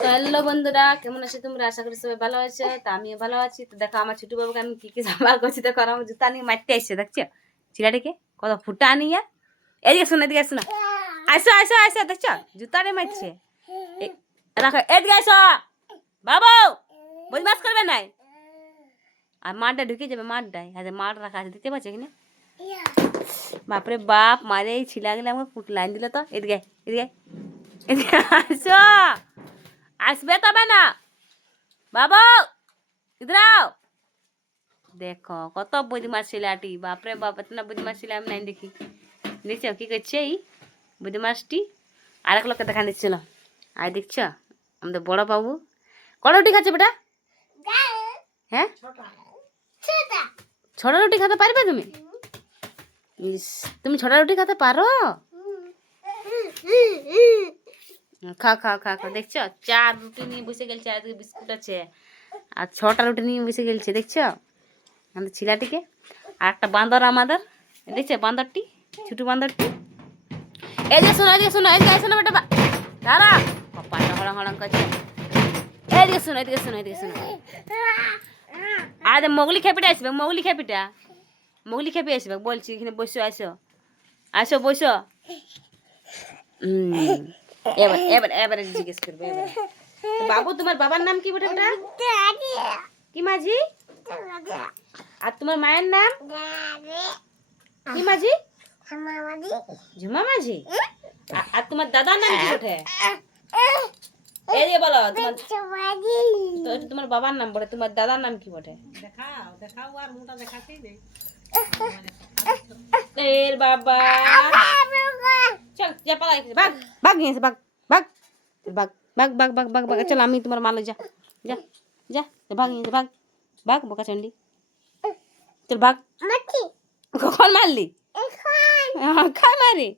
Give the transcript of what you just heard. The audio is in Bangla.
তো হ্যালো বন্ধুরা, কেমন আছো তোমরা? আশা করি সবাই ভালো আছো। তো আমিও ভালো আছি। তো দেখো আমার ছোট বাবুকে আমি কি সাবার করছি। দেখো আমার জুতা নিয়ে মারতে আসছে, দেখছো ছেলেটাকে কত ফুটা নিয়ে। এদিকে শোনো, এদিকে শোনো, আসো আসো আসো, দেখছো জুতা নিয়ে মারছে। রাখো, এদিকে আসো বাবু, বদমাস করবে নাই। আর মাঠটা ঢুকে যাবে, মাঠটায় হাতে মাঠ রাখা আছে, দেখতে পাচ্ছ এখানে। বাপরে বাপ, মারে এই ছিলাগুলো আমাকে ফুট লাইন দিল। তো এদিকে এদিকে এদিকে আসো, আসবে তবে না বাবু, ইধরাও। দেখো কত বদমাস ছেলেটি, বাপরে বাপ, এত বদমাস ছেলে আমি নাই দেখি। দেখছো কি করছে এই বদমাসটি? আরেক লোককে দেখা নিচ্ছিল। আর দেখছো আমাদের বড় বাবু কটা রুটি খাচ্ছে বেটা? হ্যাঁ, ছটা রুটি খেতে পারবে তুমি? তুমি ছটা রুটি খেতে পারো? খা খা খা খা। দেখছো 4 রুটি নিয়ে বসে গেছে, আর বিস্কুট আছে, আর 6টা রুটি নিয়ে বসে গেছে। দেখছো আমাদের ছিলাটিকে। আর একটা বান্দর আমাদের, দেখছো বান্দরটি, ছোট বান্দরটি। এই যে শোনো, এই যে শোনো, এই যে শোনো বেটা, দাঁড়া পাটা হড়াং হড়াং করছে। এদিকে শোনো, এদিকে শোনো, এদিকে শোনো। আর মোগলি খেপিটা আসবে, মোগলি খেপিটা, মোগলি খেপে আসবে বলছি। এখানে বসো, আসো আসো বসো। এবার এবার এবারে জিজ্ঞেস করবে এবারে। বাবু তোমার বাবার নাম কি বেটা? কি মাঝি? আর তোমার মায়ের নাম কি মাঝি? ঝুমা মাঝি। আর তোমার দাদার নাম কি ওঠে? এই যে বলো তোমার বাবার নাম বলে, তোমার দাদার নাম কি বটে? দেখাও দেখাও, আর মুটা দেখাতেই নেই। এর বাবা, চল যা পালাই, ভাগ ভাগ নিয়েছে, ভাগ ভাগ ভাগ ভাগ ভাগ ভাগ ভাগ ভাগ। চল আমি তোমার মালে, যা যা যা, ভাগ নিয়েছে, ভাগ ভাগ বোকা চন্ডি। চল ভাগ। কখন মারলি? খাই মারি।